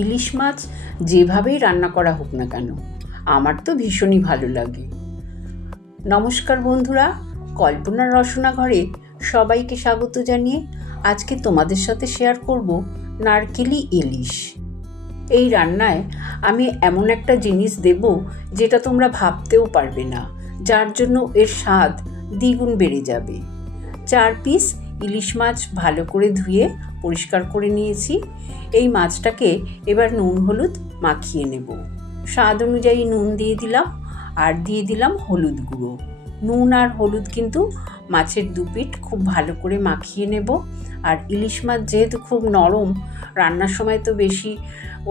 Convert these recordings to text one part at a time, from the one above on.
ইলিশ মাছ যেভাবেই রান্না করা হোক না কেন, আমার তো ভীষণই ভালো লাগে। নমস্কার বন্ধুরা, কল্পনার রসনা ঘরে সবাইকে স্বাগত জানিয়ে আজকে তোমাদের সাথে শেয়ার করব নারকেলি ইলিশ। এই রান্নায় আমি এমন একটা জিনিস দেব যেটা তোমরা ভাবতেও পারবে না, যার জন্য এর স্বাদ দ্বিগুণ বেড়ে যাবে। 4 পিস ইলিশ মাছ ভালো করে ধুয়ে পরিষ্কার করে নিয়েছি। এই মাছটাকে এবার নুন হলুদ মাখিয়ে নেব। স্বাদ অনুযায়ী নুন দিয়ে দিলাম আর দিয়ে দিলাম হলুদ গুঁড়ো। নুন আর হলুদ কিন্তু মাছের 2 পিঠ খুব ভালো করে মাখিয়ে নেব। আর ইলিশ মাছ যেহেতু খুব নরম, রান্নার সময় তো বেশি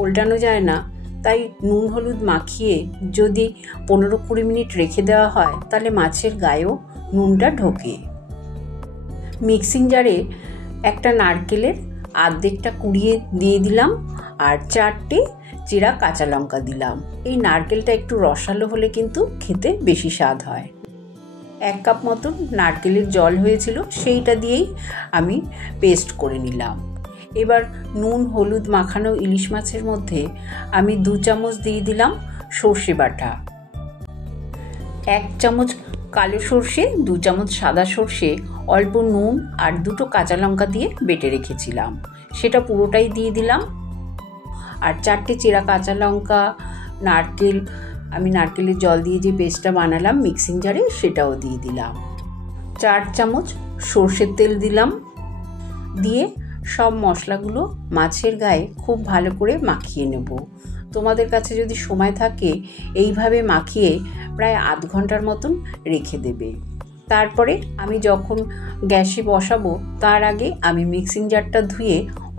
উল্টানো যায় না, তাই নুন হলুদ মাখিয়ে যদি 15-20 মিনিট রেখে দেওয়া হয় তাহলে মাছের গায়েও নুনটা ঢোকে। মিক্সিং জারে একটা নারকেলের অর্ধেকটা কুড়িয়ে দিয়ে দিলাম আর 4টে চিরা কাঁচা লঙ্কা দিলাম। এই নারকেলটা একটু রসালো হলে কিন্তু খেতে বেশি স্বাদ হয়। 1 কাপ মতন নারকেলের জল হয়েছিল, সেইটা দিয়েই আমি পেস্ট করে নিলাম। এবার নুন হলুদ মাখানো ইলিশ মাছের মধ্যে আমি 2 চামচ দিয়ে দিলাম সর্ষে বাটা, 1 চামচ কালো সর্ষে, 2 চামচ সাদা সর্ষে, অল্প নুন আর 2টো কাঁচা লঙ্কা দিয়ে বেটে রেখেছিলাম, সেটা পুরোটাই দিয়ে দিলাম। আর 4টে চেরা কাঁচা লঙ্কা, নারকেল, আমি নারকেলের জল দিয়ে যে পেস্টটা বানালাম মিক্সিং জারে সেটাও দিয়ে দিলাম। 4 চামচ সর্ষের তেল দিলাম। দিয়ে সব মশলাগুলো মাছের গায়ে খুব ভালো করে মাখিয়ে নেব। তোমাদের কাছে যদি সময় থাকে এইভাবে মাখিয়ে প্রায় আধ ঘন্টার মতন রেখে দেবে। তারপরে আমি যখন গ্যাসে বসাবো তার আগে আমি মিক্সিং জারটা ধুয়ে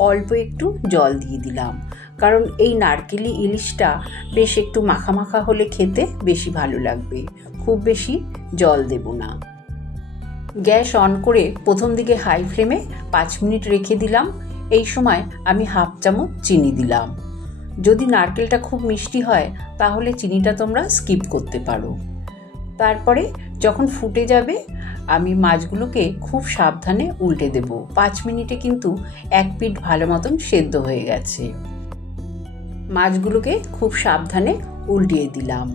অল্প একটু জল দিয়ে দিলাম, কারণ এই নারকেলি ইলিশটা বেশ একটু মাখা মাখা হলে খেতে বেশি ভালো লাগবে। খুব বেশি জল দেব না। গ্যাস অন করে প্রথম দিকে হাই ফ্লেমে 5 মিনিট রেখে দিলাম। এই সময় আমি 1/2 চামচ চিনি দিলাম। যদি নারকেলটা খুব মিষ্টি হয় তাহলে চিনিটা তোমরা স্কিপ করতে পারো। তারপরে যখন ফুটে যাবে আমি মাছগুলোকে খুব সাবধানে উল্টে দেব। 5 মিনিটে কিন্তু 1 পিঠ ভালো মতন সেদ্ধ হয়ে গেছে। মাছগুলোকে খুব সাবধানে উল্টিয়ে দিলাম।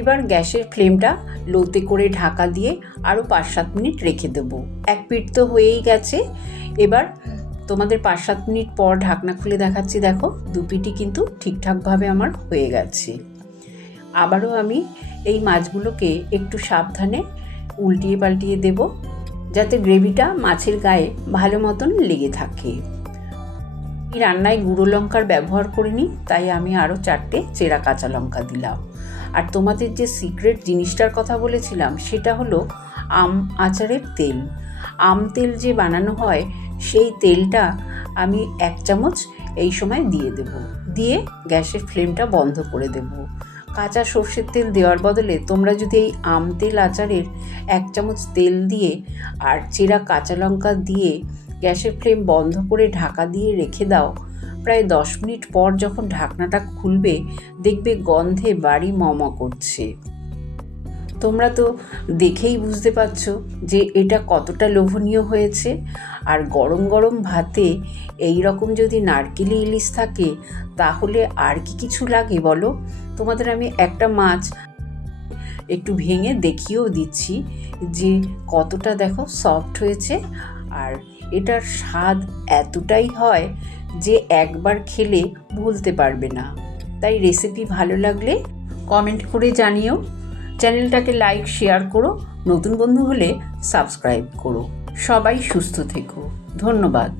এবার গ্যাসের ফ্লেমটা লোতে করে ঢাকা দিয়ে আরও 5-7 মিনিট রেখে দেবো। 1 পিঠ তো হয়েই গেছে। এবার তোমাদের 5-7 মিনিট পর ঢাকনা খুলে দেখাচ্ছি। দেখো 2 পিঠই কিন্তু ঠিকঠাকভাবে আমার হয়ে গেছে। আবারও আমি এই মাছগুলোকে একটু সাবধানে উল্টিয়ে পাল্টিয়ে দেব, যাতে গ্রেভিটা মাছের গায়ে ভালো মতন লেগে থাকে। এই রান্নায় গুঁড়ো লঙ্কার ব্যবহার করিনি, তাই আমি আরও 4টে চেরা কাঁচা লঙ্কা দিলাম। আর তোমাদের যে সিক্রেট জিনিসটার কথা বলেছিলাম সেটা হলো আম আচারের তেল। আম তেল যে বানানো হয় সেই তেলটা আমি 1 চামচ এই সময় দিয়ে দেব। দিয়ে গ্যাসের ফ্লেমটা বন্ধ করে দেব। কাঁচা সর্ষের তেল দেওয়ার বদলে তোমরা যদি এই আম তেল আচারের 1 চামচ তেল দিয়ে আর চেরা কাঁচা লঙ্কা দিয়ে গ্যাসের ফ্লেম বন্ধ করে ঢাকা দিয়ে রেখে দাও, প্রায় 10 মিনিট পর যখন ঢাকনাটা খুলবে দেখবে গন্ধে বাড়ি মম করছে। তোমরা তো দেখেই বুঝতে পারছো যে এটা কতটা লোভনীয় হয়েছে। আর গরম গরম ভাতে এই রকম যদি নারকেলি ইলিশ থাকে তাহলে আর কি কিছু লাগে বলো? তোমাদের আমি একটা মাছ একটু ভেঙে দেখিয়েও দিচ্ছি যে কতটা দেখো সফট হয়েছে। আর এটার স্বাদ এতটাই হয় যে একবার খেলে ভুলতে পারবে না। তাই রেসিপি ভালো লাগলে কমেন্ট করে জানিও। চ্যানেলটাকে লাইক শেয়ার করো, নতুন বন্ধু হলে সাবস্ক্রাইব করো। সবাই সুস্থ থেকো। ধন্যবাদ।